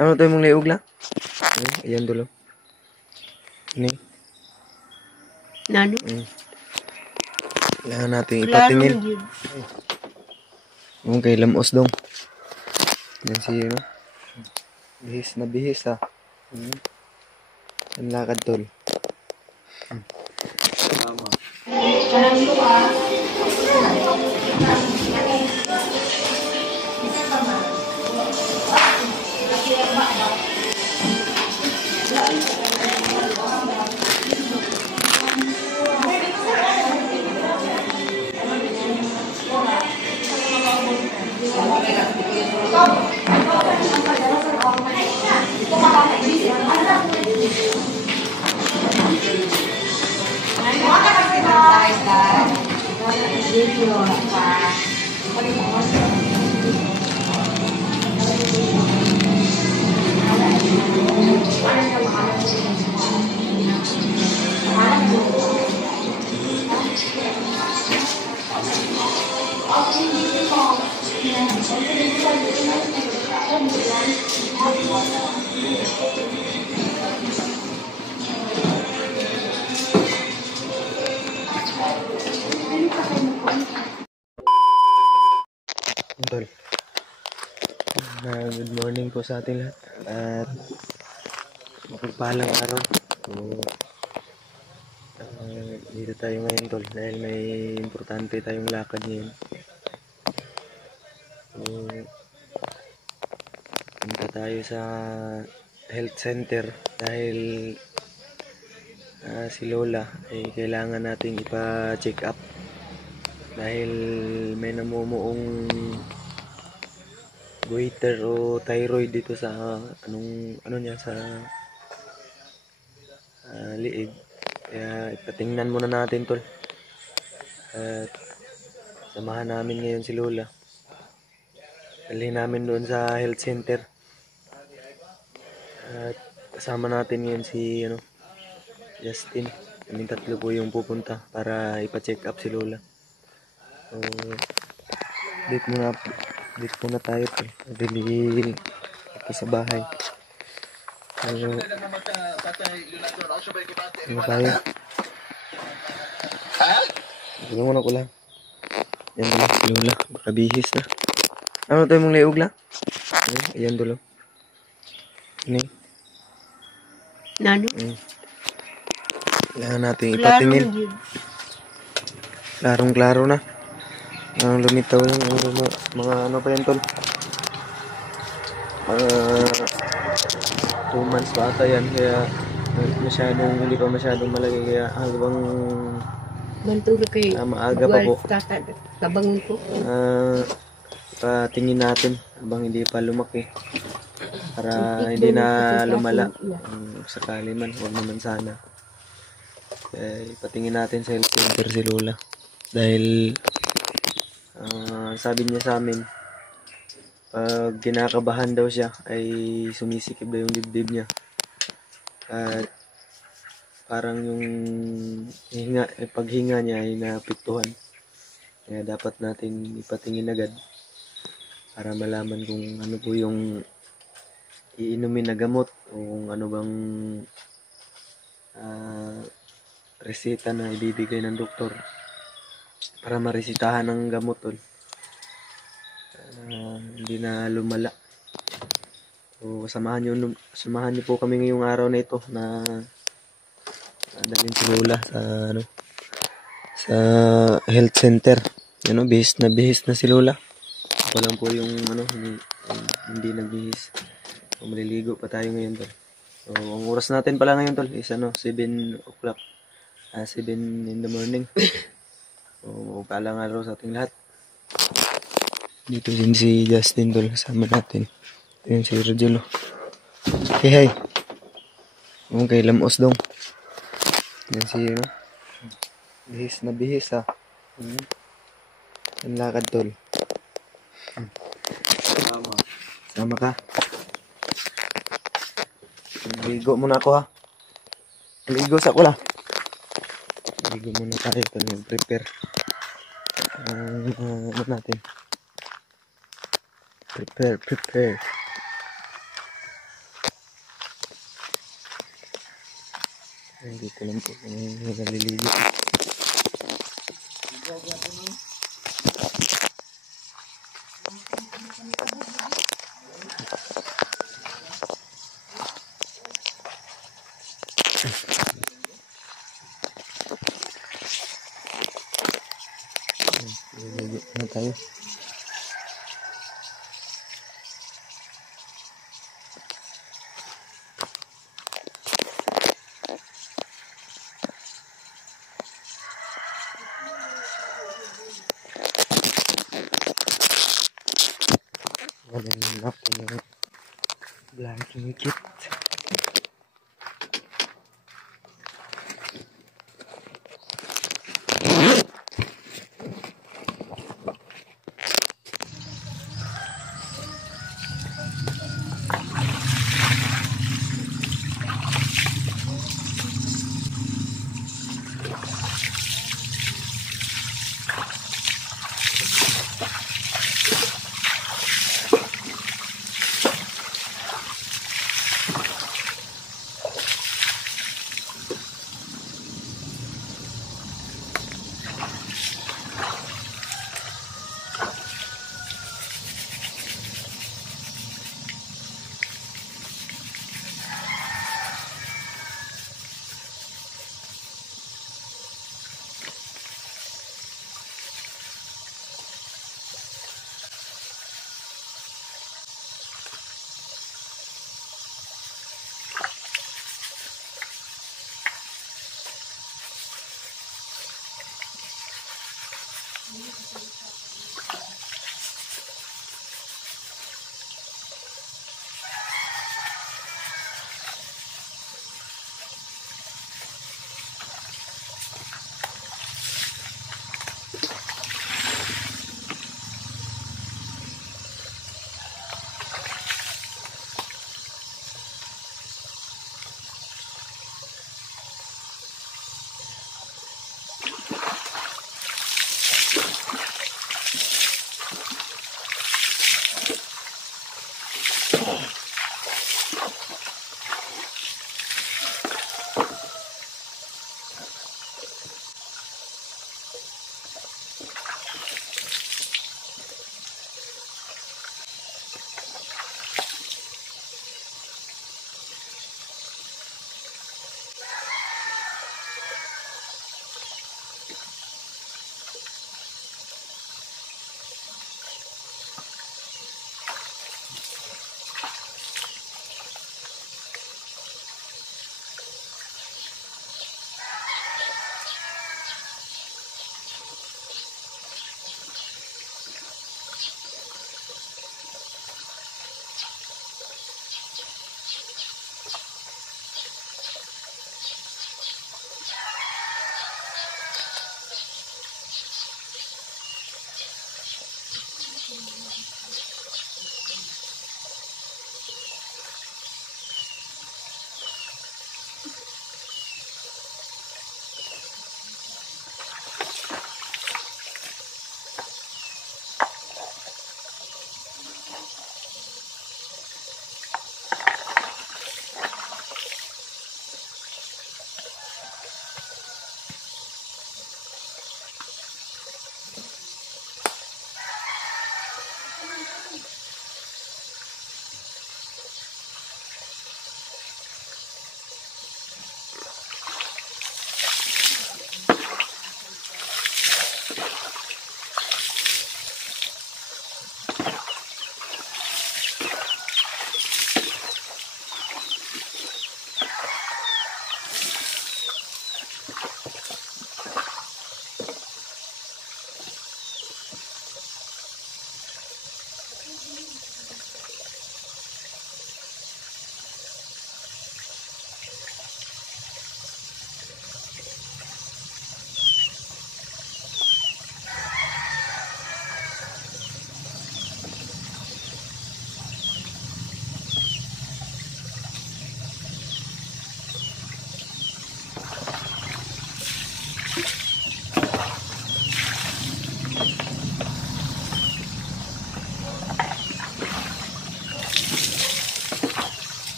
Ano tayo mong liog lang? Ayan dulo. Ini. Nano? Kailangan natin ipatingin. Okay, lamos dong. Yan si ano. Bihis na bihis ha. Ang lakad tol. Tol. Good morning po sa ating lahat. At mapagpalang araw. So, dito tayo ngayon tol dahil may importante tayong lakad ngayon. So, punta tayo sa health center dahil si Lola ay kailangan nating ipa-check up dahil may namumuong goiter o thyroid dito sa ano niya sa liig. Kaya ipatingnan muna natin tol. At samahan namin ngayon si Lola. Dalhin namin doon sa health center. At kasama natin ngayon si Justin. Kaming tatlo po yung pupunta para ipa-check up si Lola. So, dito muna tayo tol. Dili ito sa bahay. So, ano tayo? Tignan muna ko lang. Yan dulo, si Lola. Baka bihis na. Ano tayo mong liog lang? Ayan dulo. Ini. Nano? Kailangan natin ipatingin. Klarong-klaro na. Lumitaw lang. Mga ano pa yan tol? 2 months pa ata yan. Kaya hindi pa masyadong malaki. Kaya hanggang maaga pa po. Kabangon ko. Patingin natin habang hindi pa lumaki. Para hindi na lumala. Sakali man, huwag naman sana. Patingin natin sa health center si Lola. Dahil sabi niya sa amin, pag kinakabahan daw siya ay sumisikip daw yung dibdib niya. At parang yung paghinga niya ay naapektuhan. Kaya dapat natin ipatingin agad para malaman kung ano po yung iinumin na gamot o kung ano bang reseta na ibibigay ng doktor para maresitahan ng gamot tol. Hindi na lumala. So, samahan niyo po kami ngayong araw na ito na dalhin si Lola sa health center. Bihis na si Lola. Walang po yung hindi nagbihis. So, maliligo pa tayo ngayon tol. So, ang oras natin pala ngayon tol is 7 o'clock. 7 in the morning. So, palang araw sa ating lahat. Dito din si Justin tol, kasama natin. Ito yung si Rogelo. Hey, hi. Okay, lamos dong. Yan si bihis na bihis ha. Ang lakad tol. Sama ka. Ligo muna ako ha. Ligo sa ko lang. Ligo muna tayo tol. Prepare. Ano natin? Prepare. Ay, dito lang po naliligo. Naliligo na tayo. Walang laki ng blanking kit.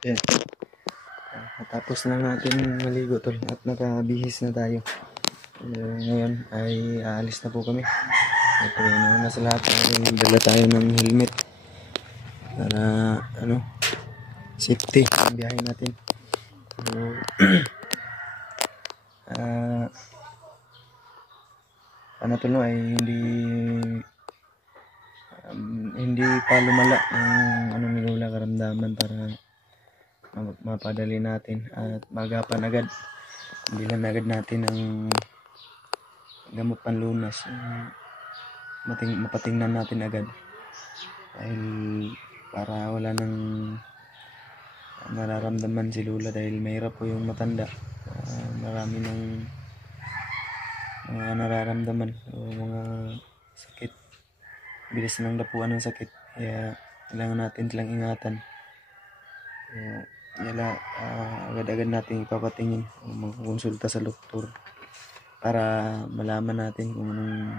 Yan. Tapos lang natin maligo tol at nakabihis na tayo. Ngayon ay aalis na po kami. Ito yung nasa lahat ay dala tayo ng helmet para safety ang biyahe natin. So, tol no, ay hindi pa lumala ang ni Lola karamdaman para mapadali natin at magapan agad. Bilan agad natin ang gamot panlunas. Mapatingnan natin agad dahil para wala nang nararamdaman si Lola dahil mahirap po yung matanda. Marami ng mga nararamdaman o mga sakit, bilis ng lapuan ng sakit, kaya kailangan natin silang ingatan. Agad-agad natin ipapatingin o magkonsulta sa doktor para malaman natin kung anong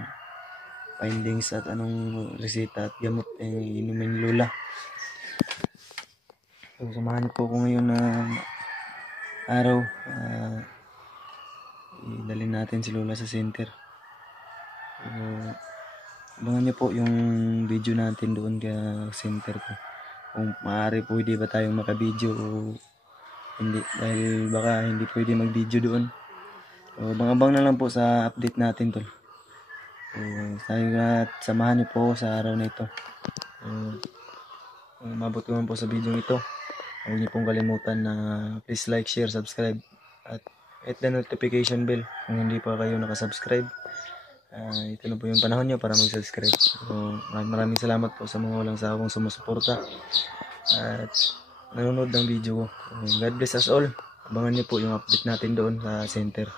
findings at anong reseta at gamot inumin ni Lola. So, samahan po ko ngayon na araw. Idalhin natin si Lola sa center. Abangan niyo po yung video natin doon sa center ko. Kung maaari po hindi ba tayong makabideo o hindi, dahil baka hindi pwede mag-video doon. So, abang-abang na lang po sa update natin tol. Samahan niyo po sa araw na ito. Mabot naman po sa video ito. Huwag niyo pong kalimutan na please like, share, subscribe at hit the notification bell kung hindi pa kayo nakasubscribe. Ito na po yung panahon nyo para mag-subscribe. So, maraming salamat po sa mga walang sawang sumusuporta at nanonood ng video ko. God bless us all. Abangan nyo po yung update natin doon sa center.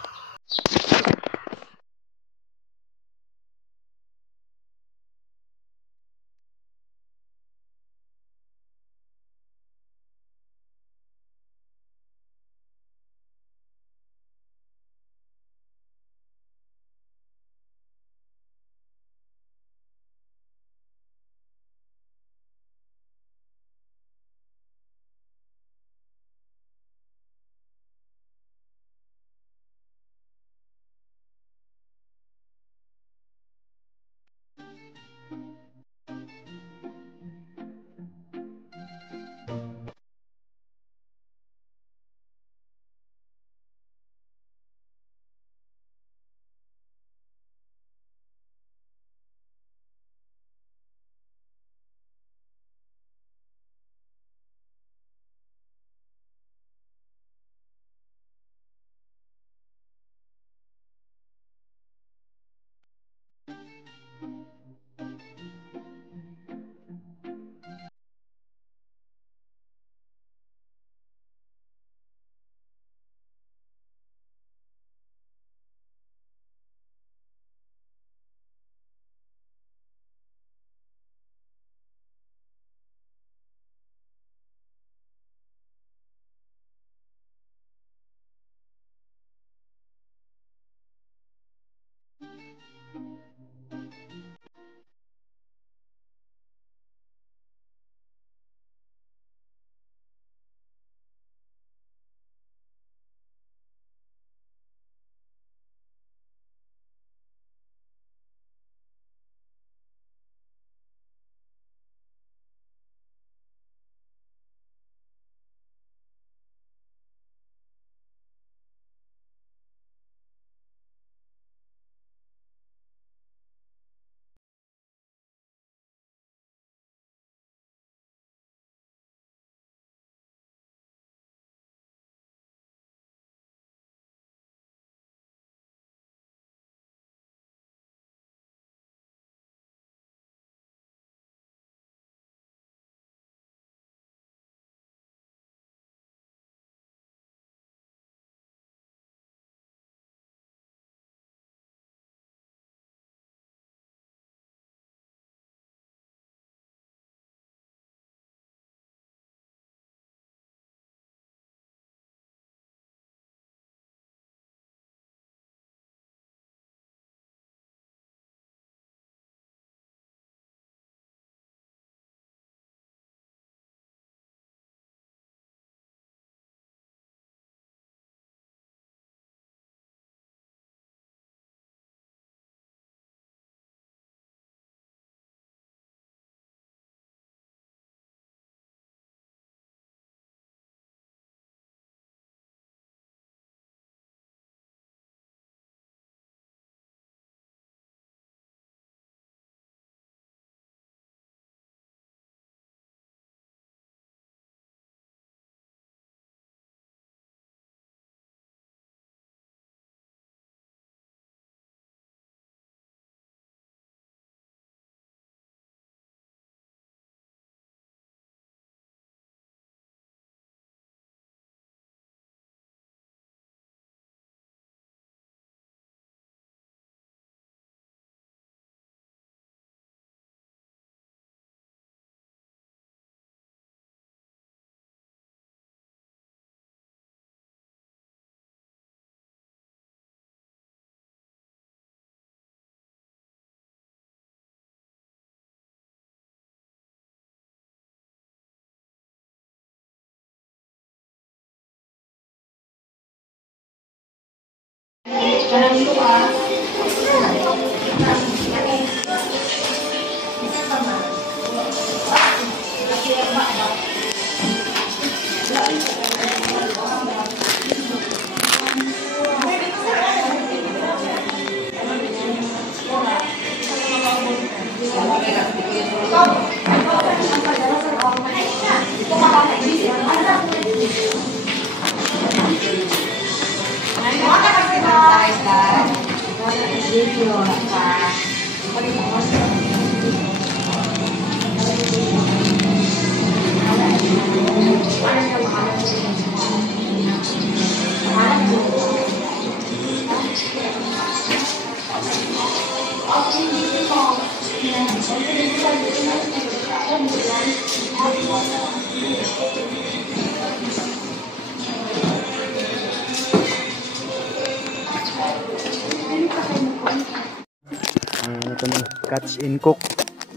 Ito na, catch and cook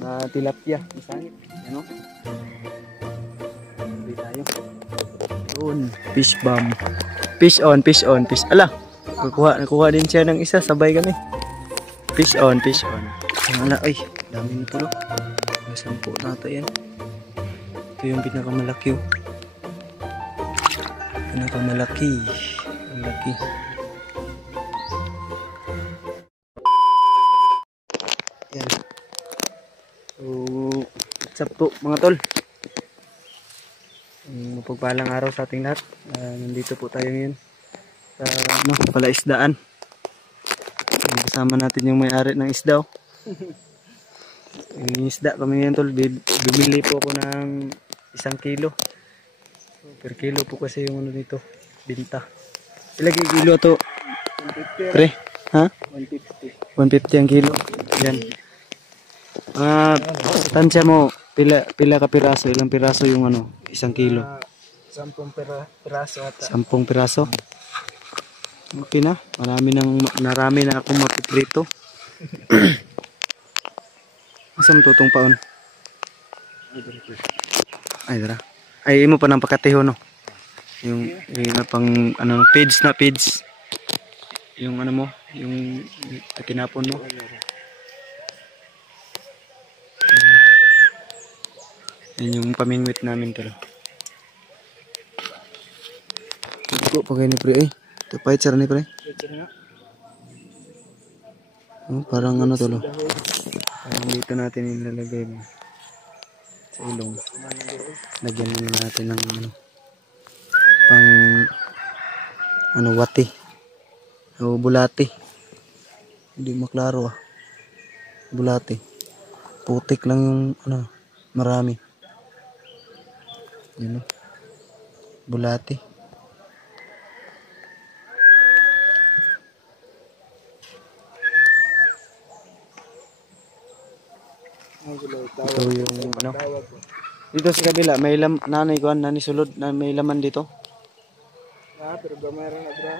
na tilapia, isangit, ano? Hindi tayo. Yun, fish bomb. Fish on, fish on, fish. Ala, nakuha din siya ng isa, sabay kami. Fish on, fish on. Ala, ay, dami nito lo. May 10 nata yan. Ito yung pinakamalaki, oh. Pinakamalaki. Ang laki. Yan. So, what's up po mga tol? Mapagpalang araw sa ating lahat. Nandito po tayo ngayon sa palaisdaan. Kasama natin yung may-ari ng isda, oh. Yung isda kami ngayon tol. Bumili po ako ng 1 kilo. So, per kilo po kasi yung ano dito, binta. Ilagay kilo to? 150. Pre? Ha? 150. 150 ang kilo. Yan. Tansya mo, pila ka piraso, ilang piraso yung ano, 1 kilo? 10 piraso ata. 10 piraso? Okay na, narami na akong mapiprito. Asam tutong paon? Ay, dara. Ay, imo pa ng pagkatiho, no? Yung pang, ano, page na page. Yung ano mo, yung kinapon mo. Yan yung pamingwit namin tol. Ito po pagay ni pre eh. Ito pa itsara ni pre. Oh, parang ano tol. Parang dito natin ilalagay mo. Sa ilong. Lagyan muna natin ng ano. Pang ano wati. O bulati. Hindi maklaro ah. Bulati. Putik lang yung ano, marami. Yun o. Bulati. Ito yung ano. Dito sa kabila, may nanay sulod na may laman dito. Pero gamay ra na bra.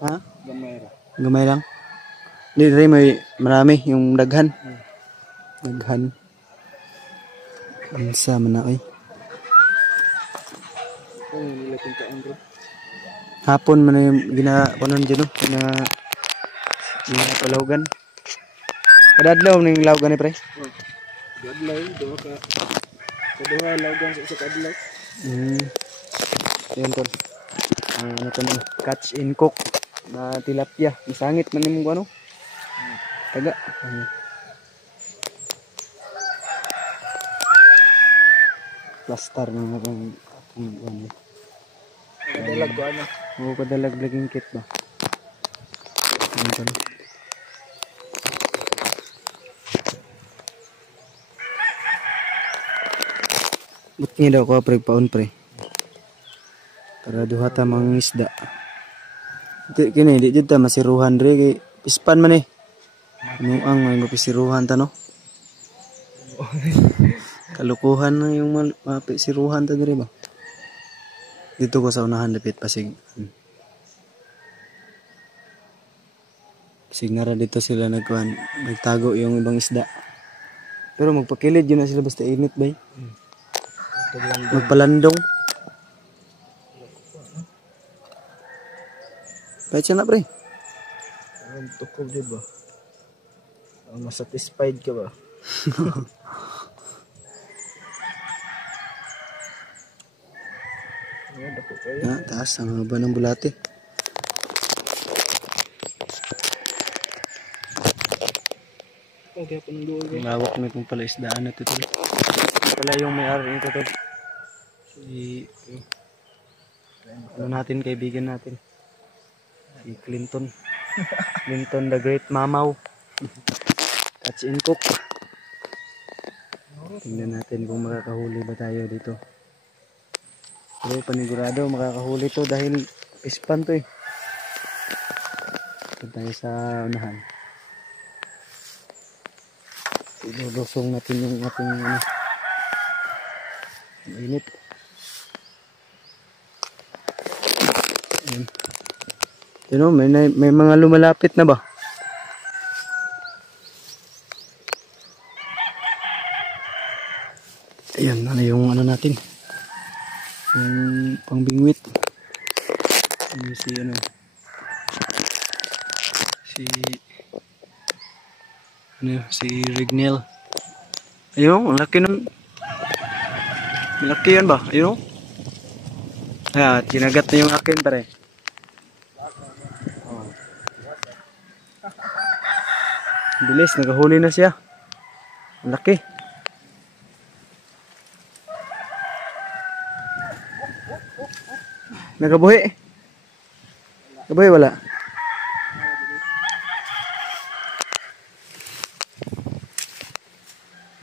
Ha? Gamay ra. Gamay lang. Dito rin may marami yung daghan. Daghan. Ansa man na ay. Hapon man na yung ginakunan dyan, no? Ginapalawgan. Kadadlaw na yung lawgan ni pre? Kadadlaw, kaduha lawgan sa kadadlaw. Yan tol. Ano to na, catch and cook na tilapia. Isangit man yung ano? Taga. Plastar na akong ano. Kadalag ko ano. Oo, kadalag-laging kit ba? Ano tol? But nga daw ko pre paon pre. Para duha ta mang isda. Kini di jud ta masiruhan re kay ispan man eh. Ano ang may mapisiruhan ta no? Kalukuhan na yung mapisiruhan ta diri ba? Dito ko sa unahan dapit pasig. Signara dito sila nagtago yung ibang isda. Pero magpakilid yun na sila basta init ba? Magpalandong. Kahit siya na pre. Ang tukob di ba? Ang masatisfied ka ba? Ayan, dako kayo. Taas ang haba ng bulate. Kaya pa ng doon Ang lawak na itong pala isdaan na ito. Pala yung may-ari nito tol. Si ano natin, kaibigan natin. Si Clinton. Clinton the Great Mamaw. Catch and cook. Tingnan natin kung makakahuli ba tayo dito. Pero panigurado makakahuli to dahil pispan to eh. Ito tayo sa unahan. Ilulusong natin yung ating ano. Mainit. Ayan. You know, may mga lumalapit na ba? Ayan, ano yung ano natin? Yung pangbingwit. Ano si ano? Si Rignel. Ayun, ang laki ng malaki yan ba? Ayun. Ayan, kinagat na yung akin pare. Oh. Bilis, nakahuli na siya. Ang laki. Nagabuhi. Nagabuhi wala.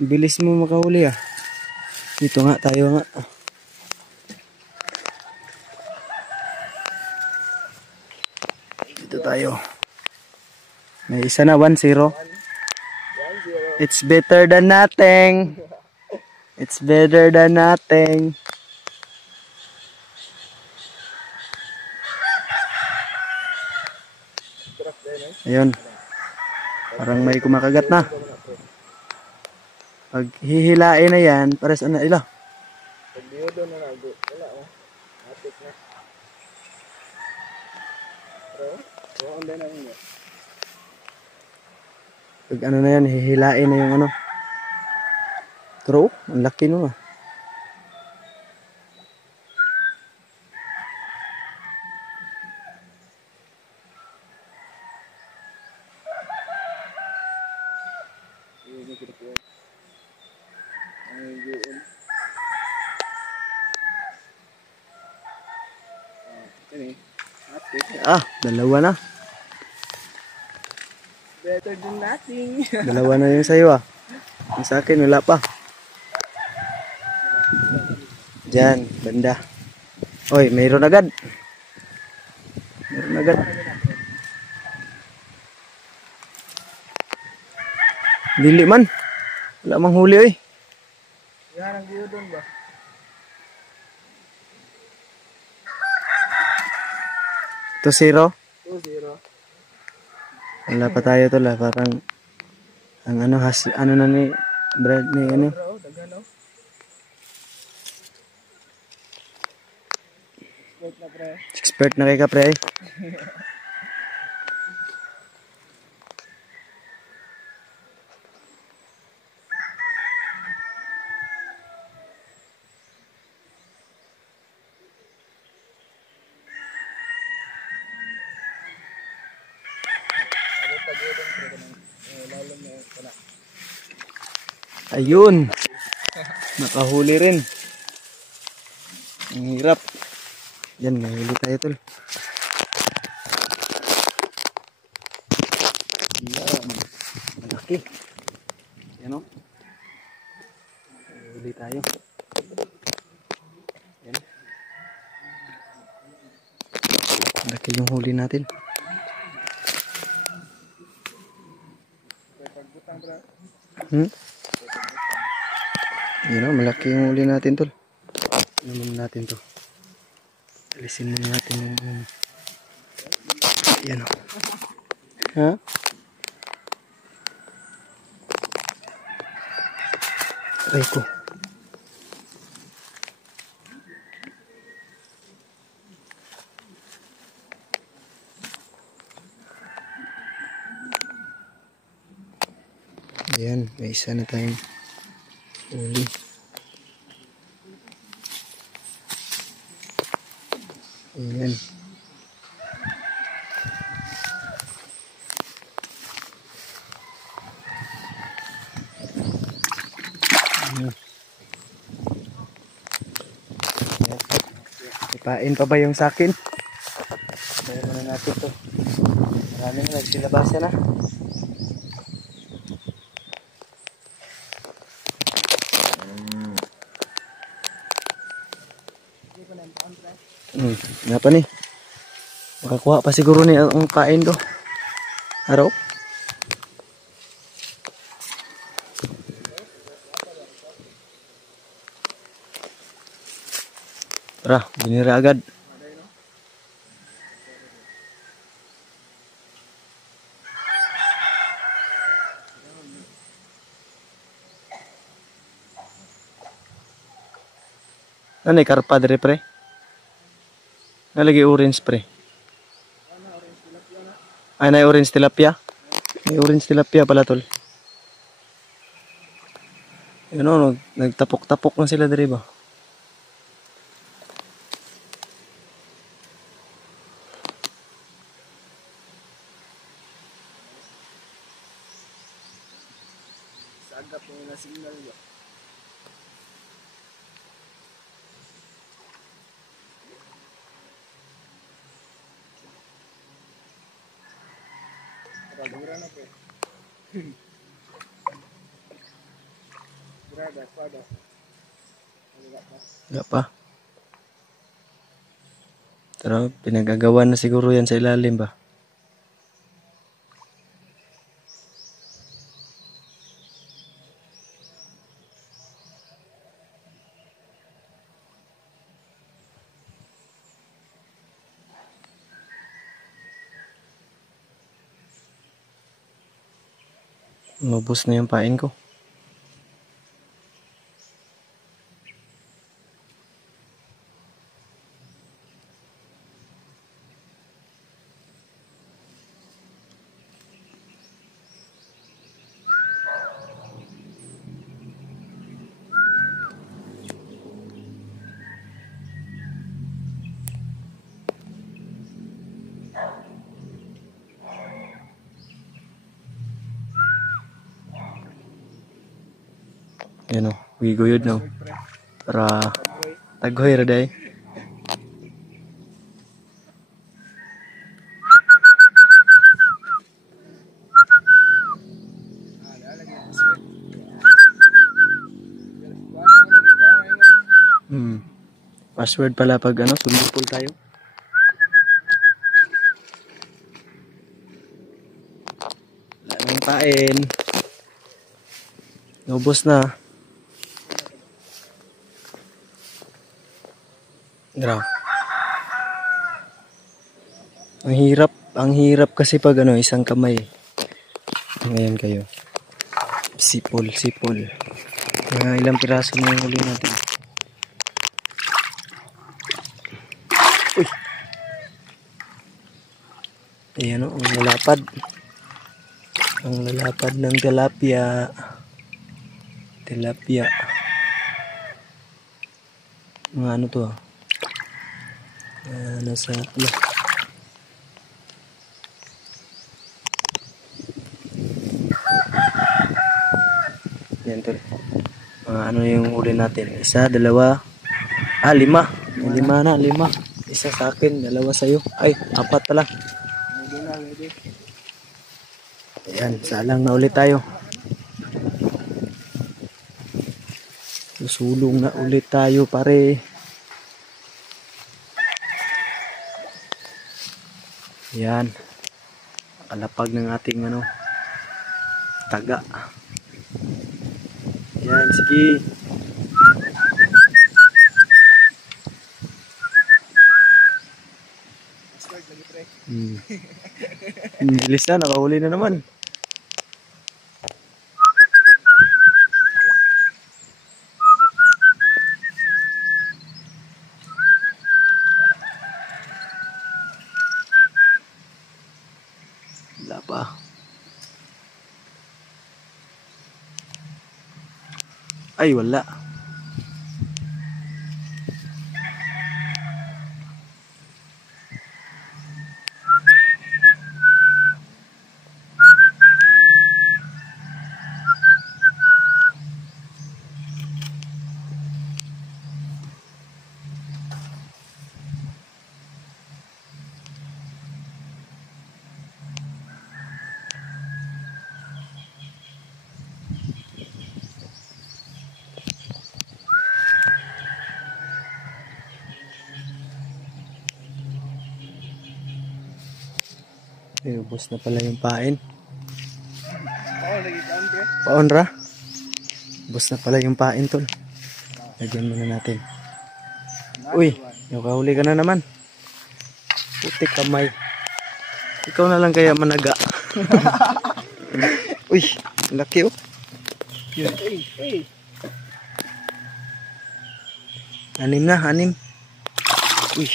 Bilis mo makahuli ah. Dito nga, tayo nga. Dito tayo. May isa na, 1-0. It's better than nothing. It's better than nothing. Ayun. Parang may kumakagat na. Pag hihilain na yan, pares ano ila. Pag diyodo na nago, wala oh. Matik na. Pero, ang dahil na niya. Pag ano na yan, hihilain na yung ano. Pero, ang laki no ah. Dalawa na. Better than nothing. Dalawa na yung sayo ah. Yung sa akin, wala pa. Diyan, banda. Oy, mayroon agad. Mayroon agad. Dili man. Wala mang huli oy. Yan ang diyodon ba? Ito 0. 2-0. Wala pa tayo to la. Parang ang ano, ano na ni Brad ni ano. Pero, dagano. Expert na pre. Expert na kay ka pre. Ayun. Nakahuli rin. Ang hirap. Yan, nahuli tayo tol. Yan. Malaki. Yan o. Nahuli tayo. Yan. Malaki yung huli natin. Yan o, malaki yung huli natin tol. Ano natin to? Alisin muna natin yung yan o. Ha? Aray ko. May isa na tayong uli. Ayan. Ipain pa ba yung sakin? Mayroon muna natin to. Marami na nagsilabasan na. Nga pa ni. Makakuha pa siguro ni ang pain ko. Araw? Tara, binira agad. Ano yung karpa dire pre? Nalagi orange pre. Ay na orange tilapia. May orange tilapia pala tol. Yun o, nagtapok-tapok na sila dire ba? Sagap yung nasignal yun. Pagura na po. Grada, pada. Wala pa. Pero pinagagawa na siguro yan sa ilalim ba? Mabos na yung pain ko. Yan o, giguyod na. Para taghoy ra day. Password pala pag ano, sundupol tayo. Wala nang pain. Naubos na. Grabe. Ang hirap kasi pag ano, isang kamay. Ngayon kayo. Sipol. Ilang piraso na yung huli natin. Uy! Ayan o, ang lalapad. Ang lalapad ng tilapia. Mga ano to ah. Nasa ano. Yan to. Ano yung huli natin? Isa, dalawa. 5. Lima. Isa sa akin, 2 sa'yo. Ay, 4 pala. Ayan, salang na ulit tayo. Susulong na ulit tayo pare. Ayan. Kalapag ng ating ano, taga. Ayan, sige. Bilis na, nakahuli na naman. Wala pa. Ay, wala. Ay, ubos na pala yung pain. Paon ra. Ubos na pala yung pain, tol. Lagyan muna natin. Uy, nakahuli ka na naman. Putik kamay. Ikaw na lang kaya managa. Uy, laki oh. Anim na, anim. Uy.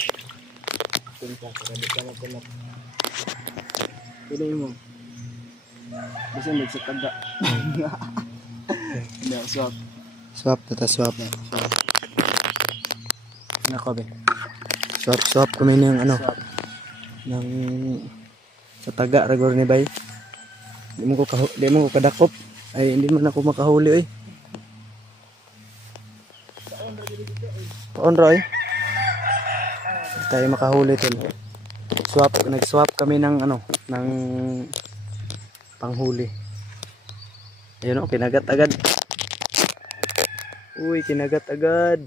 Pilih mo. Bisa nagsakaga. Hindi, swap. Swap, tata swap. Nako be. Swap kami ng ano. Swap. Ng sa taga ragor ni bay. Di mo ko kadakop. Ay hindi man ako makahuli oy. Paon ra oy. Tayo makahuli tol. Nag-swap kami ng ano, ng panghuli. Ayun oh, kinagat agad. Uy, kinagat agad.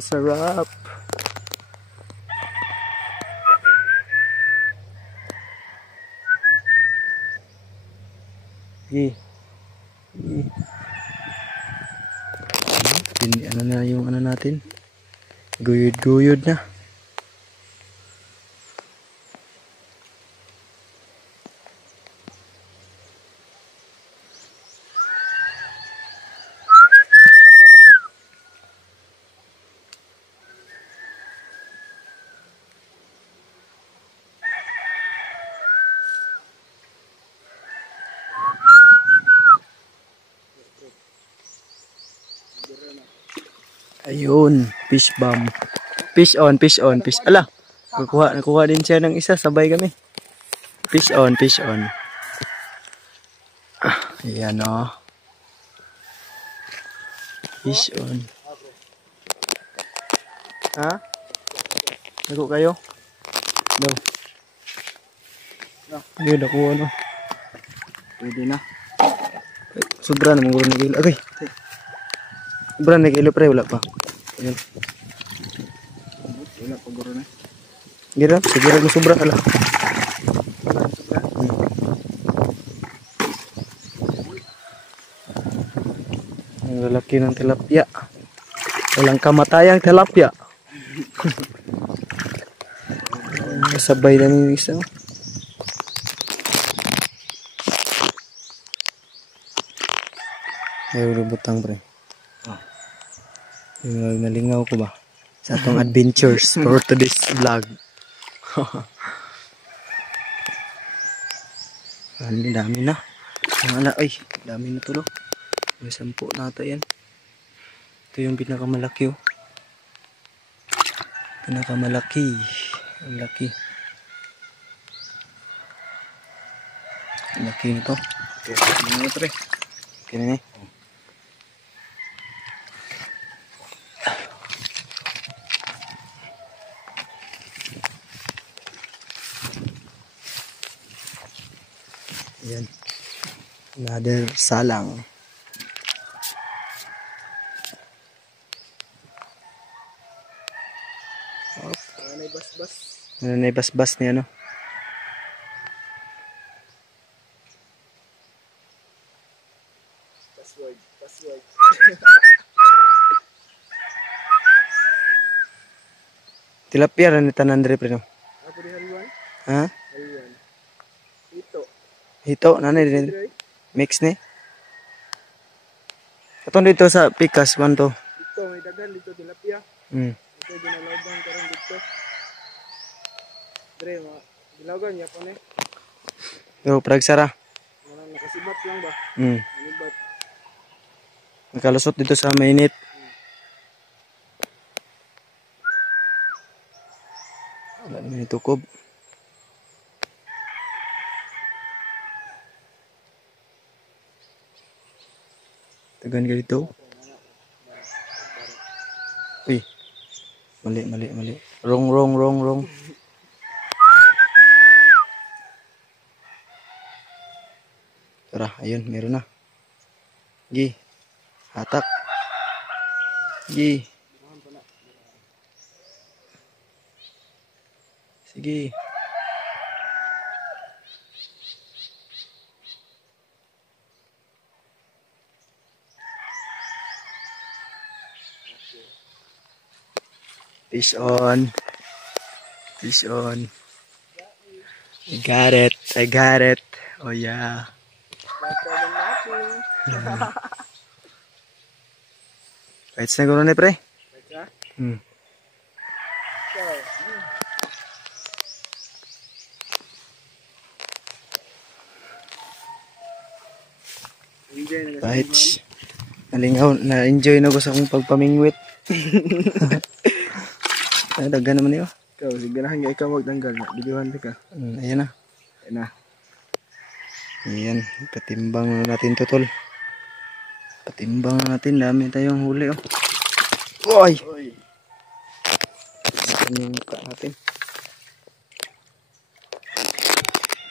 Sarap. Ano na yung ano natin? Guyod na. Ayun, fish bomb. Fish on. Ala, nakuha din siya ng isa, sabay kami. Fish on. Ayan o. Fish on. Ha? Naku kayo? Daw. Ayun, nakuha no. Pwede na. Sobra naman guro na kilo. Okay. Sobra na kilo pre, wala pa. Ayun. Wala pa guro na. Gira, siguro mo sobra ala. Ang lalaki ng tilapia. Walang kamatayang tilapia. Sabay na yung isa. Ayaw butang pre. Nalingaw ko ba? Sa atong adventures for today's vlog. Ang dami na. Ay, dami na to. May 10 nata yan. Ito yung pinakamalaki oh. Pinakamalaki. Ang laki. Ang laki nito. Ano pre? Kaya na Ayan. Another salang. Nanay basbas. Nanay basbas niya no. Password. Tilapia rin ni tanan diri pre no. Ako di hariwan? Ha? Hariwan. Ito. Hito nanay din. Mix ni. Katong dito sa pikas man to. Dito may dagan dito tilapia. Ito ginalagan karon dito. Dre ma gilagan ya po ni. Yo pragsara. Wala nakasibat lang ba? Mm. Nibat. Nakalusot dito sa mainit. Wala naman itukob. Tagan ka dito. Uy. Mali. Wrong. Tara, ayun, meron na. Gi. Hatak. Gi. Sige. Fish on. I got it. Oh yeah. Kahit siguro na pre. Kahit nalingaw, na-enjoy na ko sa akong pagpamingwit. Ay, daggan naman yun. Ikaw, sigurahan nga ikaw magtanggal na. Bidiwan ka. Ayan na. Ayan, patimbang na natin to, tol. Patimbang na natin, dami tayong huli, oh. Uy! Saan yung mukha natin?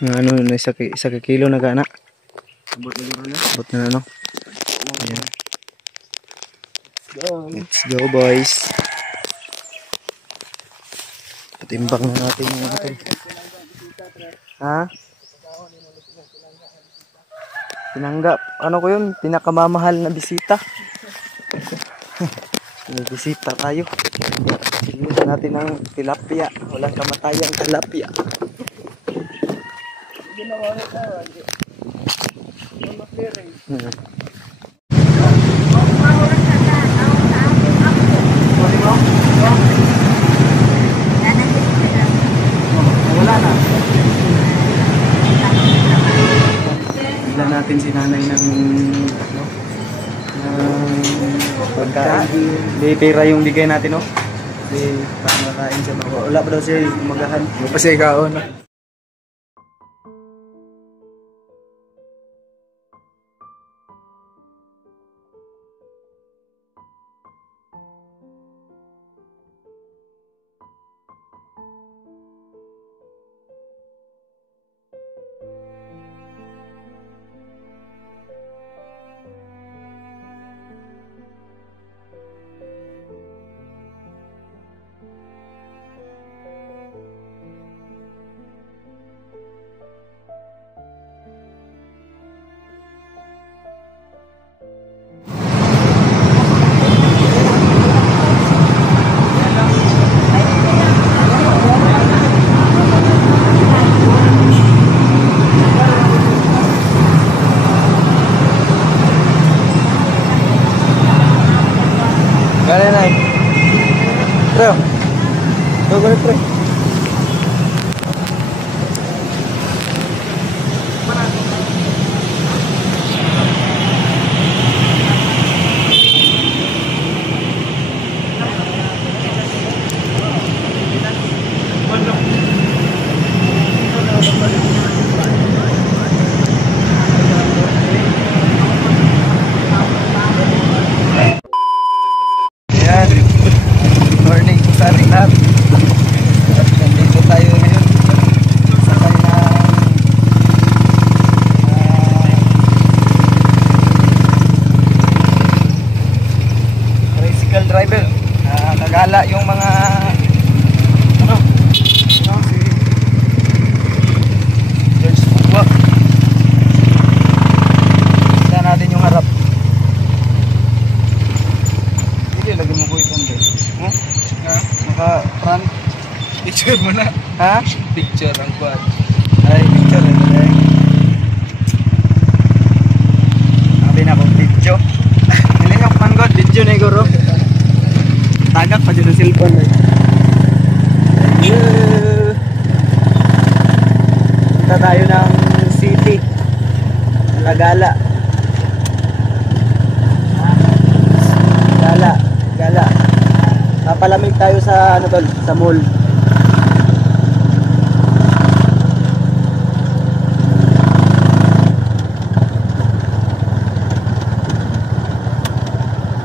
Ano, isa kilo na gana. Abot na, no? Ayan. Let's go, boys. Patimbang na natin yung ating. Ha? Tinanggap. Ano ko yun? Pinakamamahal na bisita. May bisita tayo. Silihan natin ang tilapia. Walang kamatayang tilapia. Ginawa na tayo. Wala na. Bigla natin si nanay ng pagkain. Di pera yung bigay natin, no? Di para makain siya. Wala pa daw siya umagahan. Kasi ikaw na. Gale na eh. Pre. Go pre. Nandito tayo ngayon sakay na tricycle driver. Kagala yung mga si George Bugwa. Kita natin yung harap. Hindi, lagyan mo ko itong naka-front. Picture mo na. Ha? Picture ang quad. Ay, picture ito eh. Sabi na akong video. Hindi nga panggod, video na iguro. Tagak pa dyan sa cellphone eh. Punta tayo ng city. Tagala. papalamig tayo sa ano tol, sa mall.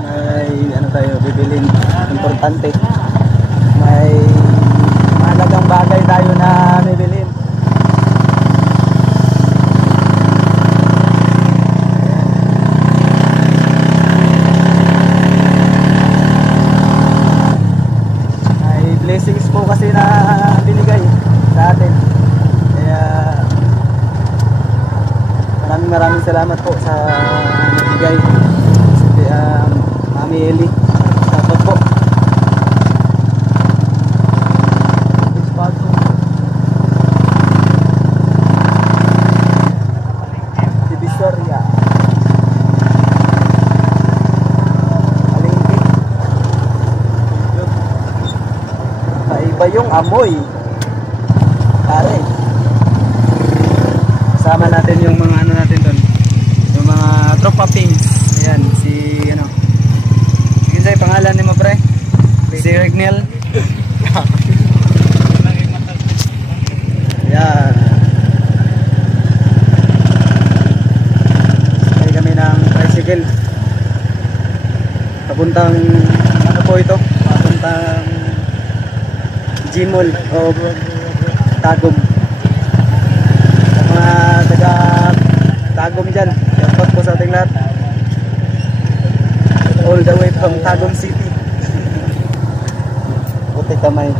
May ano tayo bibilin, importante. May mahalagang bagay tayo na bibilin. Blessings po kasi na binigay sa atin. Kaya maraming salamat po sa nagbigay. Mami Eli. Salamat po. Divisoria. Iba yung amoy pare. Kasama natin yung mga ano natin doon, yung mga tropa pings. Ayan si ano, sige sa'yo pangalan ni mo pre, si Regnel. Ayan, sakay kami ng tricycle papuntang ano po ito, papuntang Gmall o Tagum. Sa mga taga Tagum dyan, shoutout po sa ating lahat. All the way from Tagum City. Puti kamay.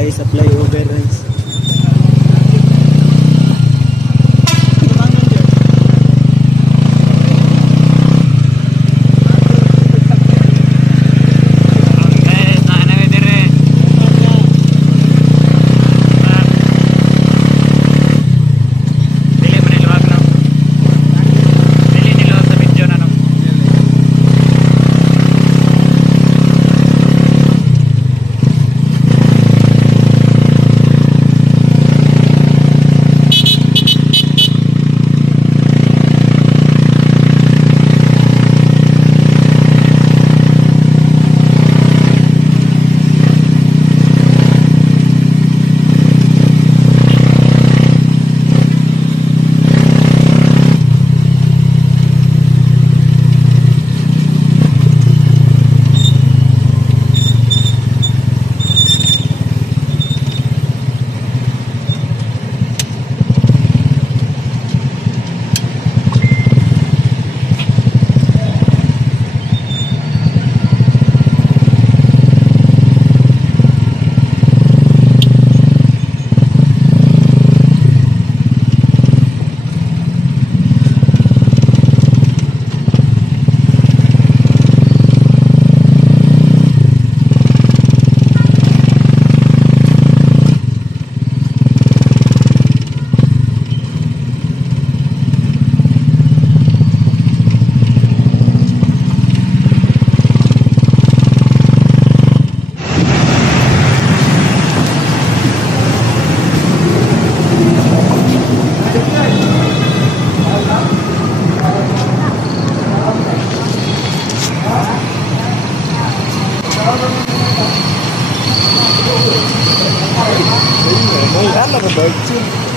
Supply sa flyover guys.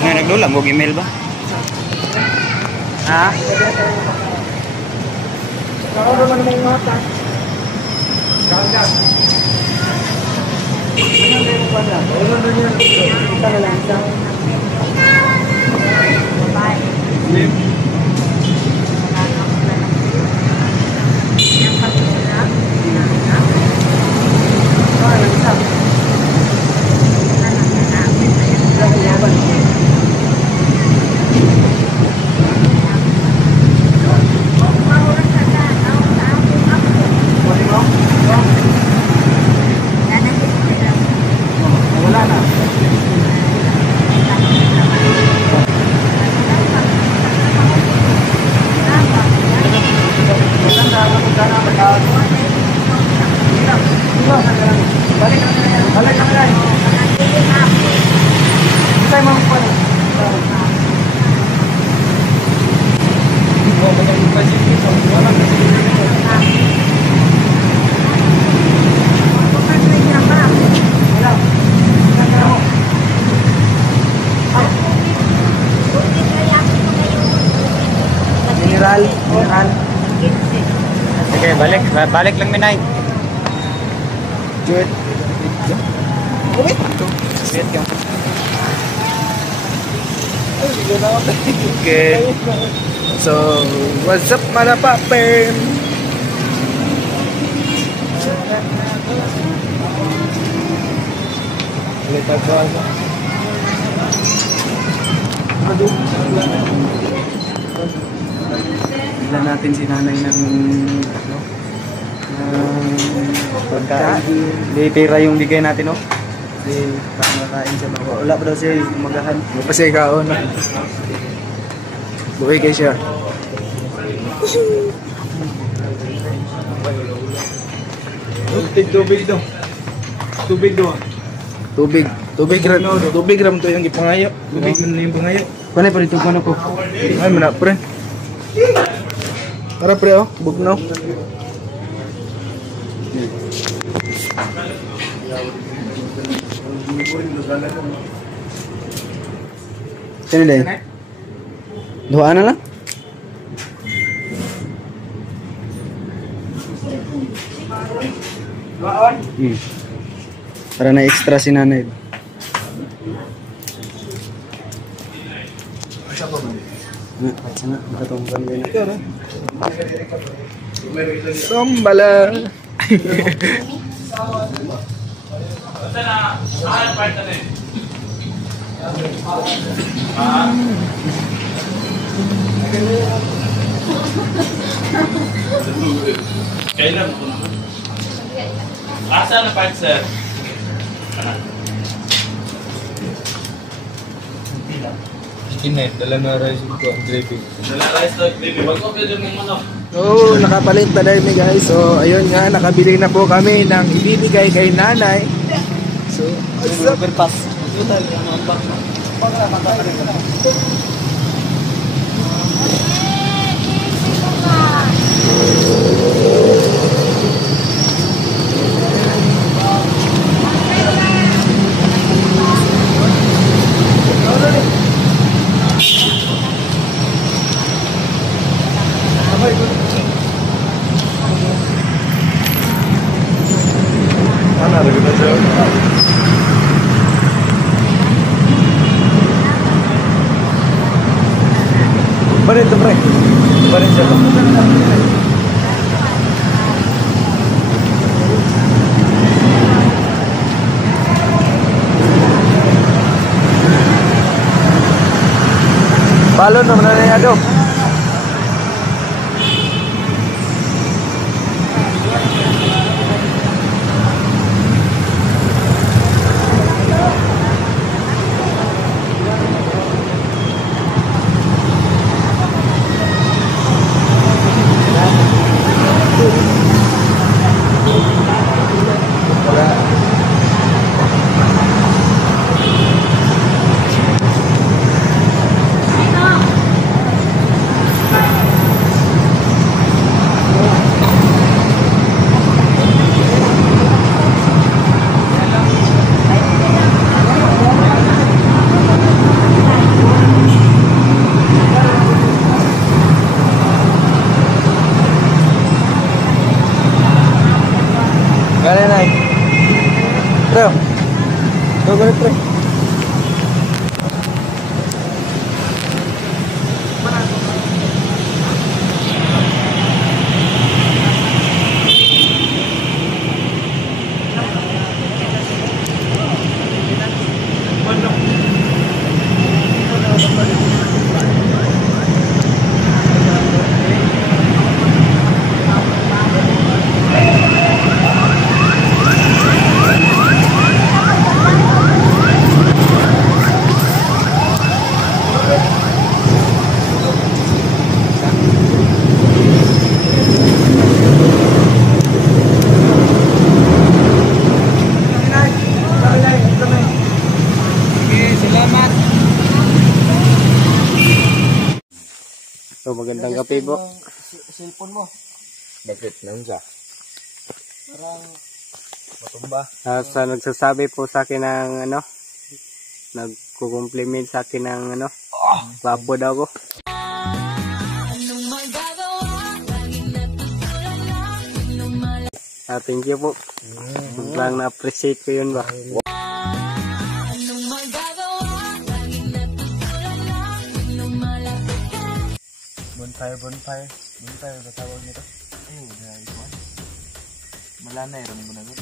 Ngayon nagdula mo email ba? Ha? Mineral. Sige, balik lang minay. Wait. Wait. Wait ka. Okay. So, what's up mga papen? Lipat ko ako. Bigla natin si nanay ng pagkain. Di pera yung bigay natin, no? Kasi pangakain siya. Wala pa daw siya umagahan. Wala pa siya ikaon. Buhay kayo siya. Tubig daw. Tubig daw. Tubig ram to yung ipangayo. Tubig na yung pangayo. Panay pa rito ko. Ay, mana pre. Para pre oh, bugnaw. Sino din? Duha na lang? Para na extra si nanay. Sana nakatunggan din. Sombala. Kailan mo naman? Asa na part, sir? Inet, dala na rice ko ang gravy. Dala rice to, baby. Wag ko pwede mong ano. Oh, nakapalit na dahil guys. So, ayun nga, nakabili na po kami ng ibibigay kay nanay. So, overpass. Total, yung ambak na. Barin to, pre. Barin siya to. Palo no, nanayado. Gano'n na. Pre, gano'n pre. So, magandang gabi po. Cellphone mo. Bakit nang siya? Parang matumba. Sa nagsasabi po sa akin ng ano, nagko-compliment sa akin ng ano, gwapo daw ko. Thank you po. Sobrang na-appreciate ko yun ba. Bonfire. Bonfire ba tawag nito? Ay, dahil ko. Malana yun mo na nun.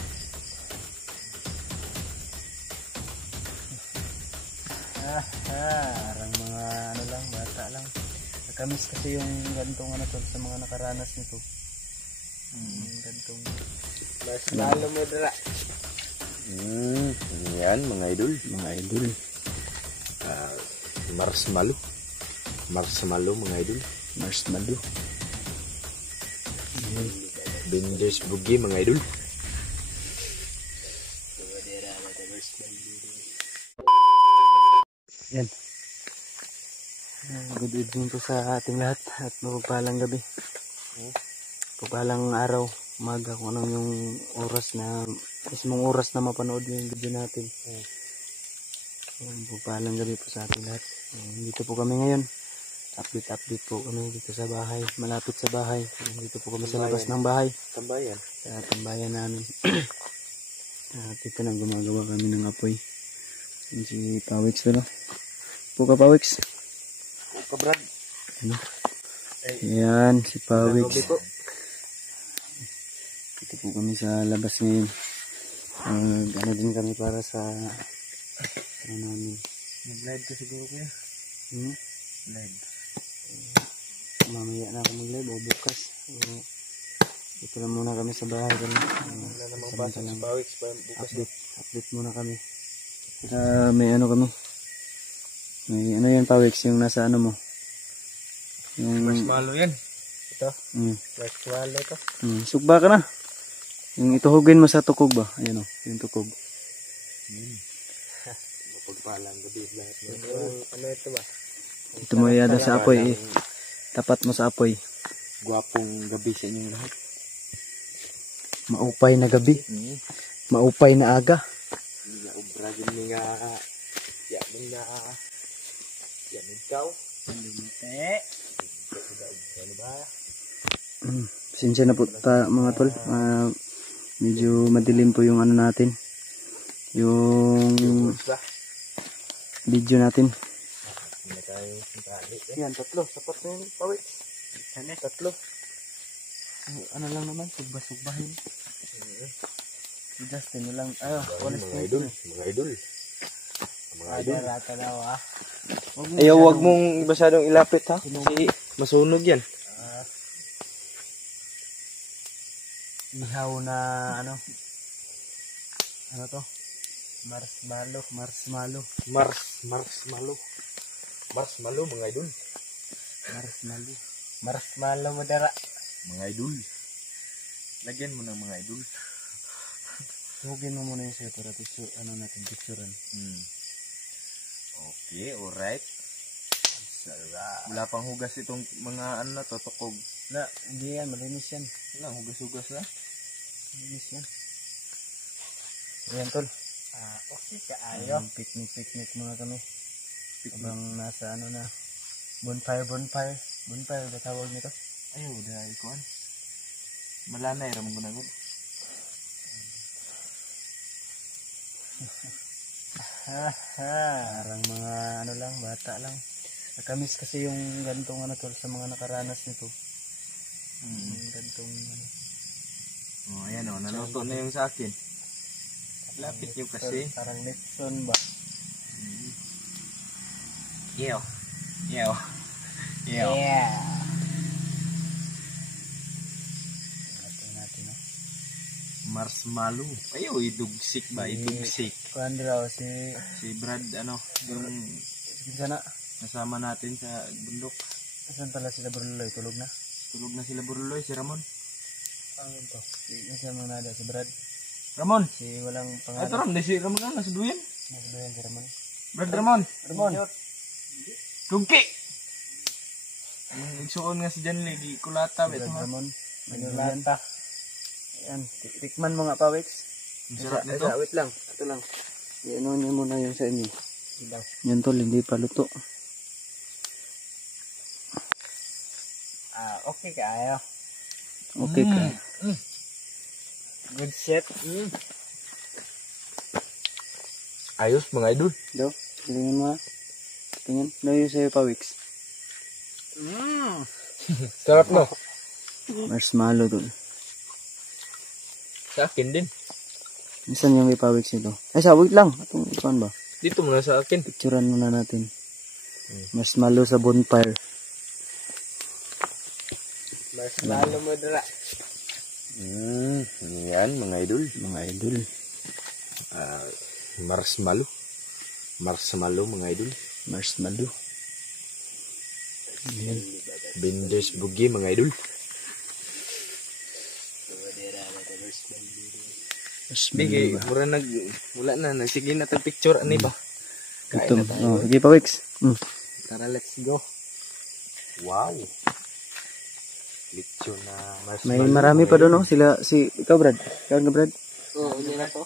Parang mga ano lang, bata lang. Nakamiss kasi yung gantong ano tol sa mga nakaranas nito. Gantong Marshmallow mo dala. Yan mga idol. mga idol. Marshmallow. Marshmallow mga idol. Marshmallow. Bender's Bugi mga idol. Yan. Good evening po sa ating lahat at mapagpalang gabi. Mapagpalang araw, umaga, kung anong yung oras na, mismong oras na mapanood yung video natin. Mapagpalang gabi po sa ating lahat. Dito po kami ngayon. Update po kami dito sa bahay, malapit sa bahay. Dito po kami sa labas ng bahay. Tambayan. Sa tambayan namin. At dito na gumagawa kami ng apoy. Yan si Pawix na. Puka Pawix. Puka Brad. Ano? Ayan si Pawix. Dito po kami sa labas ngayon. Ano din kami para sa ano namin. Mag-live ka siguro kuya. Live. Mamaya na ako mag-live o bukas. Dito lang muna kami sa bahay kami. Wala namang pasok sa Pawiks bukas. Update muna kami. May ano kami. May ano yan Pawiks, yung nasa ano mo. Yung Marshmallow yan. Ito. Mm. Marshmallow to. Sugba ka na. Yung ituhugin mo sa tukog ba? Ayan o, yung tukog. Mapagpalang gabi lahat ng Ano ito ba? Ito mo yada sa apoy eh. Tapat mo sa apoy. gwapong gabi sa inyong lahat. Maupay na gabi. Maupay na aga. Naubra din nga yamin nga yamin ikaw. Ano ba? Pasensya na po mga tol. Medyo madilim po yung ano natin. Yung video natin. Hindi na tayo sintali. Yan, tatlo. Sapat na yung Pawiks. Tatlo. Ano lang naman, sugba-sugbahin. Justin na lang. Mga idol. Mga idol. Mga idol. Rata daw ah. Ayaw, wag mong masyadong ilapit ha. Kasi masunog yan. Ihaw na ano. Ano to? Marshmallow. Marshmallow. Marshmallow mga idol. Marshmallow mo dara. Mga idol. Lagyan mo ng mga idol. Hugin mo muna yung sa'yo para ano natin, picturean. Okay, alright. Wala pang hugas itong mga ano na to, tukog. Wala, hindi yan, malinis yan. Wala, hugas-hugas na. Malinis yan. Ayan tol. Okay ka ayo. Picnic muna kami. Habang nasa ano na, bonfire ba tawag nito? Ayaw, dahil ko ano. Malanay, ramang gunagod. Parang mga ano lang, bata lang. Nakamiss kasi yung gantong ano tol sa mga nakaranas nito. Yung gantong ano. Oh, ayan o, naluto na yung sa akin. Lapit nyo kasi. Parang Nixon ba? Ew. Yeah. Natin no. Marshmallow. Ayaw, idugsik ba? Idugsik. Kuhan daw si Brad, ano, yung sana. nasama natin sa bundok. Asan pala sila Bruloy? Tulog na? Tulog na sila Burloy, si Ramon. Ano to? Isa mga nada si Brad. Ramon! Si walang Ay, pangalan. taram, si Ramon na, nasa duyan. Nasuluyan si Ramon. Brad Ramon! Ramon! Tugki! Nagsuon nga si Janley, di kulata. Brad Ito nga. Ramon. Manulata. Ayan, tikman mo nga pa, Wex. Ang sarap nito. Wait lang. Ito lang. Ano niyo muna yung sa inyo. Yan tol, hindi pa luto. Okay ka ayo. Okay ka. Good shit. Ayos mga idol. Daw, tingin mo ha. Tingin. Daw yung sa'yo pa, Wex. Sarap no? Marshmallow tol. Sa akin din. Isan yung may pa, Wex nito? Ay, wait lang. Itong ikuan ba? Dito muna sa akin. Picturean muna natin. Marshmallow sa bonfire. Marshmallow mo dara. Yan mga idol. Mga idol. Marshmallow. Marshmallow mga idol. Marshmallow. Yan. Binders bugi mga idol. Bigay, mura wala na, nagsige na tag picture, ano ba? Ito. Oh, sige pa, Wex. Tara, let's go. Wow! Lechon na May marshmallow. marami pa doon, no? Ikaw, Brad. Ikaw nga, Brad. Oo, hindi na to.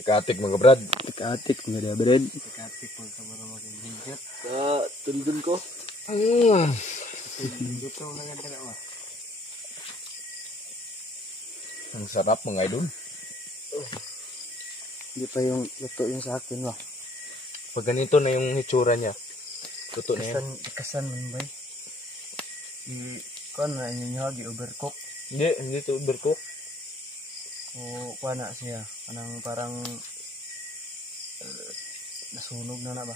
Ikatik mga brad. Ikatik, mga da, Brad. Kapit po ka mara mag-inject. Tundun ko. Dito na nga dala mo. Ang sarap mga idol. Hindi pa yung luto yung sa akin, ba? Pag ganito na yung hitsura niya. Luto na yan. Ikasan mo ba? Kung na inyo nyo, overcook. Hindi to overcook. O kuha na siya. Parang nasunog na ba?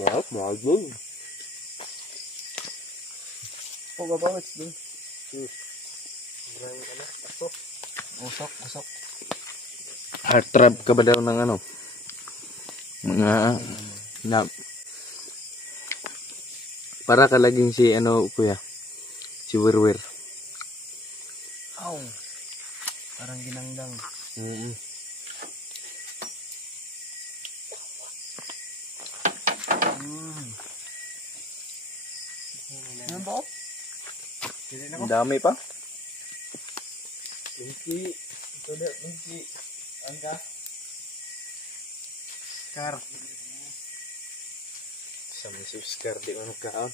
Sarap, bagay. O gabawits din. Usok. Heart trap ka ba daw ng ano? Mga na para ka laging si ano kuya, si Wirwir. Aw. Parang ginanggang. Ano ba? Ang dami pa. Bingki. Ito na, bingki. Angka. Scar. Sa mga subscribe di man kaon.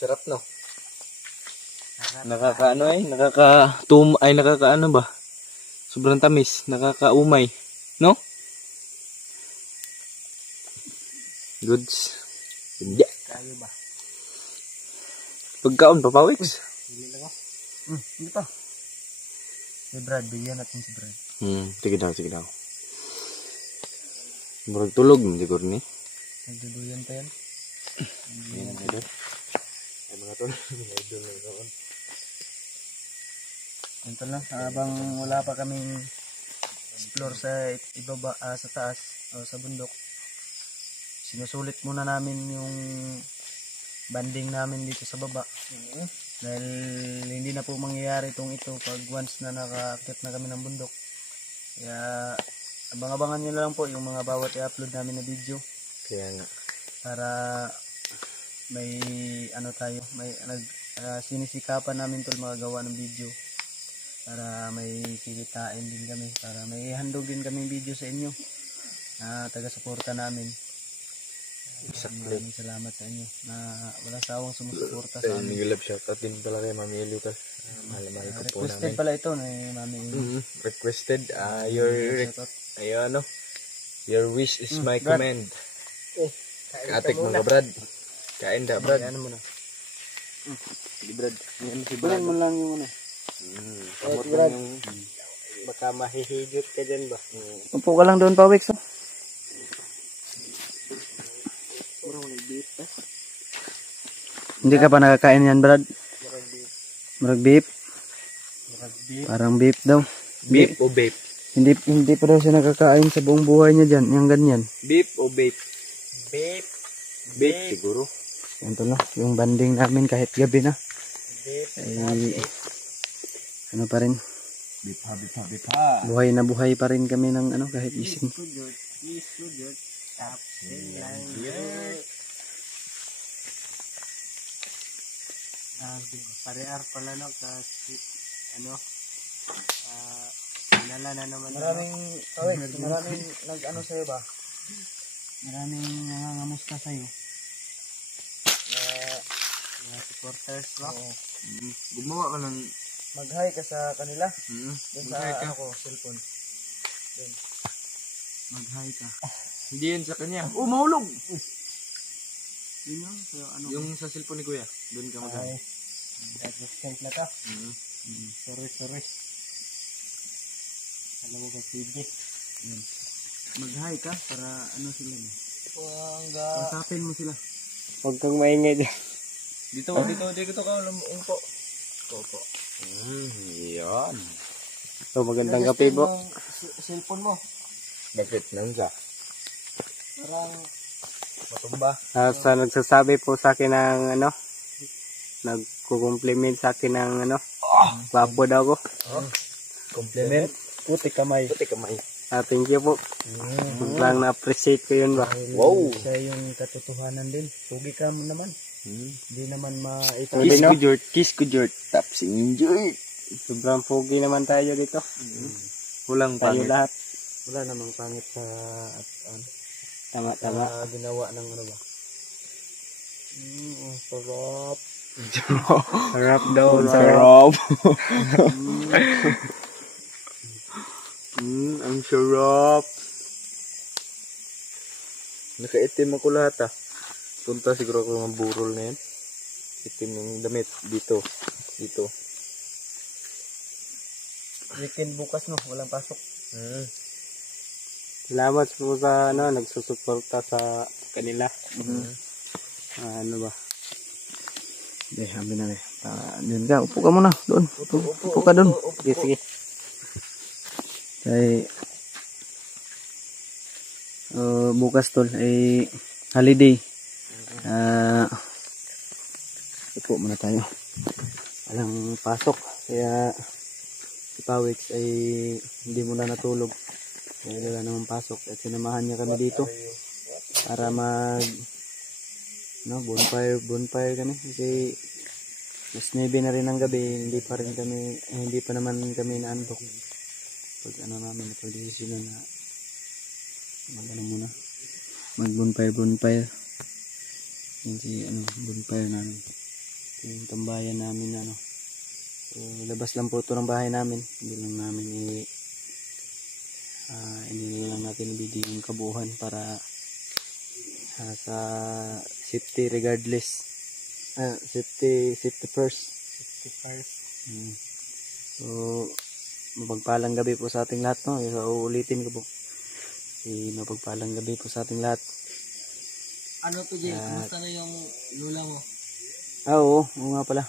Sarap no. Nakakaano nakakaano ba? Sobrang tamis, nakakaumay, no? Goods. Hindi. Kayo ba? Pagkaon pa Pawix? Hindi pa. Si Brad, bigyan natin si Brad. Sige daw. Murag tulog siguro ni. Nagduduyan pa yan. Ay mga tol, idol na noon. Ito lang, habang wala pa kaming explore sa ibaba, sa taas o sa bundok, sinusulit muna namin yung banding namin dito sa baba. Dahil hindi na po mangyayari ito pag once na nakaakyat na kami ng bundok. Kaya abang-abangan nyo lang po yung mga bawat i-upload namin na video. Kaya nga. Para may sinisikapan namin tol magawa ng video. Para may kikitain din kami. Para may handog din kaming video sa inyo. Taga-suporta namin. Exactly. Maraming salamat sa inyo na wala sawang sumusuporta sa amin. Nag-love shoutout din pala kay Mami Lucas. Mahal-mahal ko po Requested namin. pala ito ni Mami Eli. Requested. Your wish is my Brad. command. Katik mga Brad. Kain da Brad. Ano mo na? Sige Brad. Yan si Bulan Brad. mo lang yung ano. Kamot Brad. lang yung baka mahihigit ka dyan ba? Upo ka lang doon pa, Wix. Hindi ka pa nakakain yan, Brad? Marag beef. Parang beef daw. Beef o vape? Hindi pa daw siya nakakain sa buong buhay niya dyan. Yung ganyan. Beef o vape? Vape. Vape siguro. Ganito lang. Yung banding namin kahit gabi na. Ay, ano pa rin. Beef ha. Buhay na buhay pa rin kami ng ano kahit gising. Parear pala no kasi ano nala na naman Maraming nag-ano sa'yo ba? Maraming nangangamusta sa'yo. mga supporters no. Gumawa ka ng... Mag-hi ka sa kanila. Doon sa Mag-hi ka. ako, cellphone. Doon. Mag-hi ka. Hindi yun sa kanya. Oh, mahulog! Yun yun. So, ano? Yung sa cellphone ni Kuya. Doon ka mag Ay, assistant na ka. Sorry. Alam mo ba, PJ? Yun. Mag-hi ka para ano sila mo. Pasapin mo sila. Huwag kang maingay dyan. Dito ka. Umpo. Opo. Yan. So magandang gabi po. Cellphone mo. Bakit nang ka? Parang Matumba. Sa nagsasabi po sa akin ng ano, nagko-compliment sa akin ng ano, gwapo daw ko. Compliment. Puti kamay. Puti kamay. Thank you po. Lang na-appreciate ko yun ba. Wow. siya yung katotohanan din. Pugi ka mo naman. Hindi naman Kiss ko Jort. Taps enjoy. Sobrang pogi naman tayo dito. Walang Tayo pangit. lahat. wala namang pangit sa Tama. ginawa ng ano ba. Sarap. Sarap daw. Sarap. Ang sarap. Nakaitim ako lahat ah. Punta siguro ako ng burol na yan. Itim yung damit. Dito. Weekend bukas no, walang pasok. Salamat po sa nagsusuporta sa kanila. Ano ba? Amin na Doon ka, upo ka muna. Doon. Upo ka doon. Sige. Kaya, bukas tol ay holiday. Upo muna tayo. Walang pasok. Kaya si Pawix ay hindi muna natulog. Kaya wala naman pasok. At sinamahan niya kami dito para bonfire kami. Kasi mas 9 na rin ang gabi. Hindi pa naman kami naantok. Pag namin napag-desisyon na mag bonfire. Yan si bonfire namin. Yung tambayan namin So, labas lang po ito ng bahay namin. Hindi lang natin ibigay yung kabuuan para sa safety regardless. Safety first. So, mapagpalang gabi po sa ating lahat, no? Uulitin ko po. Mapagpalang gabi po sa ating lahat. Ano to, Jay? Kumusta na yung lula mo? Oo nga pala.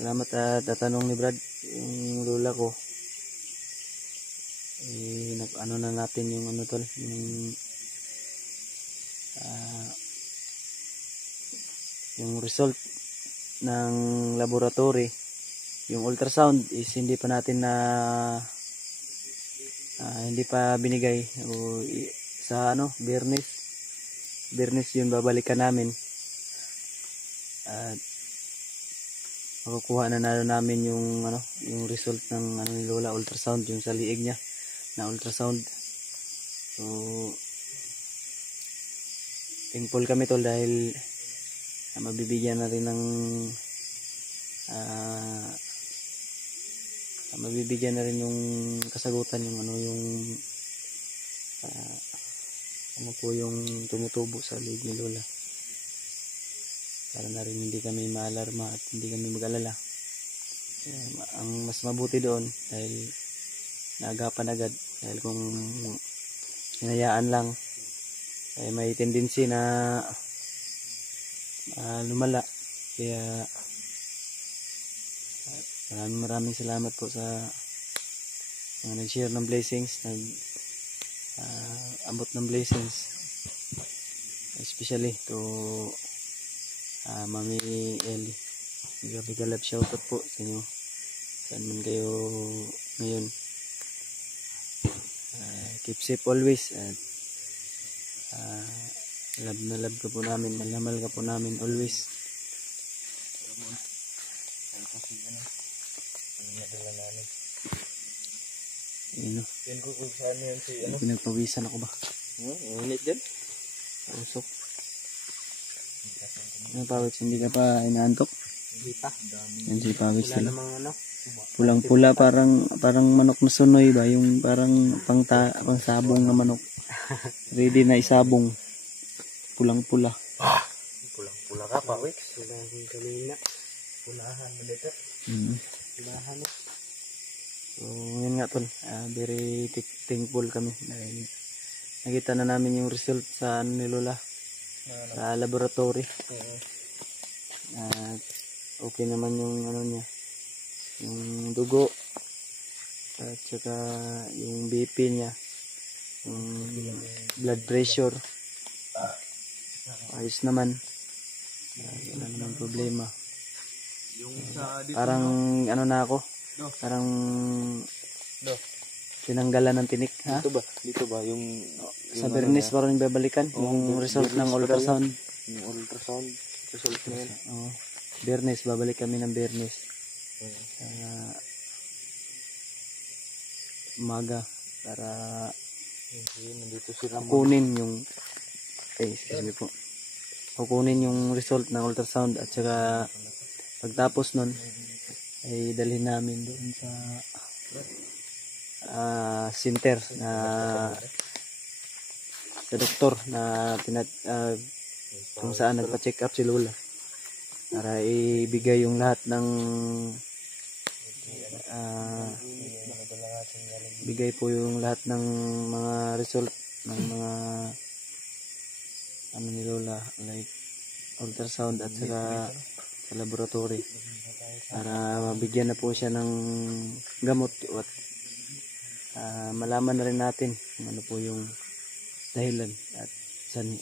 Salamat at tatanong ni Brad. Yung lula ko. Na natin yung tol. Yung result ng laboratory. Yung ultrasound is hindi pa natin hindi pa binigay sa Biyernes yun babalikan namin at makukuha na namin yung result ng ni Lola ultrasound, yung sa liig niya na ultrasound. So thankful kami tol dahil mabibigyan na rin ng mabibigyan na rin yung kasagutan yung yung tumutubo sa liig ni Lola para na rin hindi kami maalarma at hindi kami mag-alala. Ang mas mabuti doon dahil naagapan agad, dahil kung hinayaan lang ay may tendency na lumala. Kaya maraming salamat po sa mga nag-share ng blessings, abot ng blessings, especially to Mami Ellie. Grabe galap, shoutout po sa inyo saan man kayo ngayon. Keep safe always at love na love ka po namin, malamal ka po namin always. Yan ko kung saan yan si Pinagpawisan ako ba? Init dyan. Usok. Pawix, hindi ka pa inaantok? Hindi pa. Yan si Pawix Wala sila. namang Pulang-pula, parang manok na sunoy ba? Yung parang pang sabong na manok. Ready na isabong. Pulang-pula. Pulang-pula ka pa, Wix. Pulahan kanina. Pulahan ulit. Pulahan. So, yun nga tol. Very thankful kami dahil nakita na namin yung result sa ni Lola sa laboratory. At okay naman yung niya, yung dugo at saka yung BP niya, yung blood pressure ayos naman. Wala naman problema. Parang na ako, parang tinanggalan ng tinik. Dito ba yung Sa Biyernes parang babalikan yung result ng ultrasound. Yung ultrasound result na yun. Biyernes, babalik kami ng Biyernes. Umaga para Nandito sila kukunin yung kukunin yung result ng ultrasound at saka pagtapos nun ay dalhin namin doon sa center na sa doktor na kung saan nagpa-check up si Lola. para ibigay yung lahat ng bigay po yung lahat ng mga result ng mga ano ni Lola, like ultrasound at saka sa laboratory, para mabigyan na po siya ng gamot at malaman na rin natin kung ano po yung dahilan at sanhi.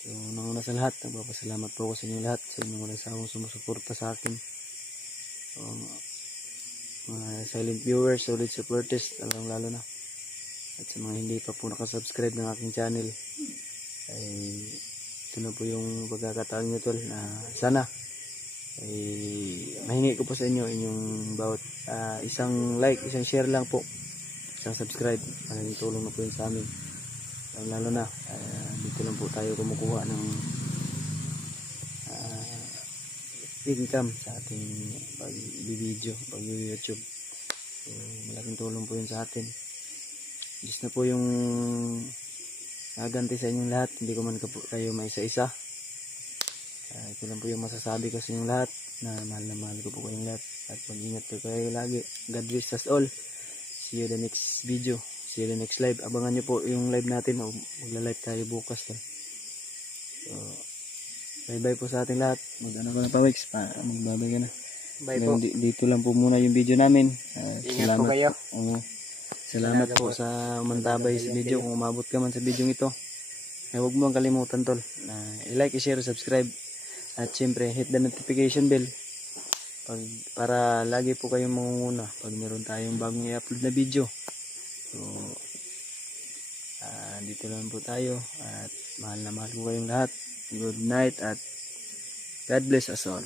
So, una sa lahat, nagpapasalamat po ako sa inyo lahat, sa inyong walang sawang sumusuporta sa akin. So, mga silent viewers, solid supporters, lalo na. At sa mga hindi pa po nakasubscribe ng aking channel, ay ito na po yung pagkakataon nyo tol, na sana ay mahingi ko po sa inyo inyong bawat isang like, isang share lang po, isang subscribe. Malaking tulong na po yun sa amin. Lalo na dito lang po tayo kumukuha ng income sa ating pag-video, pag-YouTube. So, malaking tulong po yun sa atin. Diyos na po yung naganti sa inyong lahat. Hindi ko man kayo maisa-isa. Ito lang po yung masasabi ko sa inyong lahat, na mahal ko po kayong lahat. At mag-ingat po kayo lagi. God bless us all. See you the next video. See you the next live. Abangan nyo po yung live natin. Magla-live tayo bukas. So, bye-bye po sa ating lahat. Mag-ano ko na pa, Wix. Mag-bye ka na. Bye po. Dito lang po muna yung video namin. Ingat po kayo. Salamat po sa umantabay sa video. Kung umabot ka man sa video ito, huwag mo ang kalimutan tol, i-like, i-share, subscribe. At syempre, hit the notification bell. Para lagi po kayong mangunguna pag meron tayong bagong i-upload na video. So, dito lang po tayo. At mahal na mahal ko kayong lahat. Good night at God bless us all.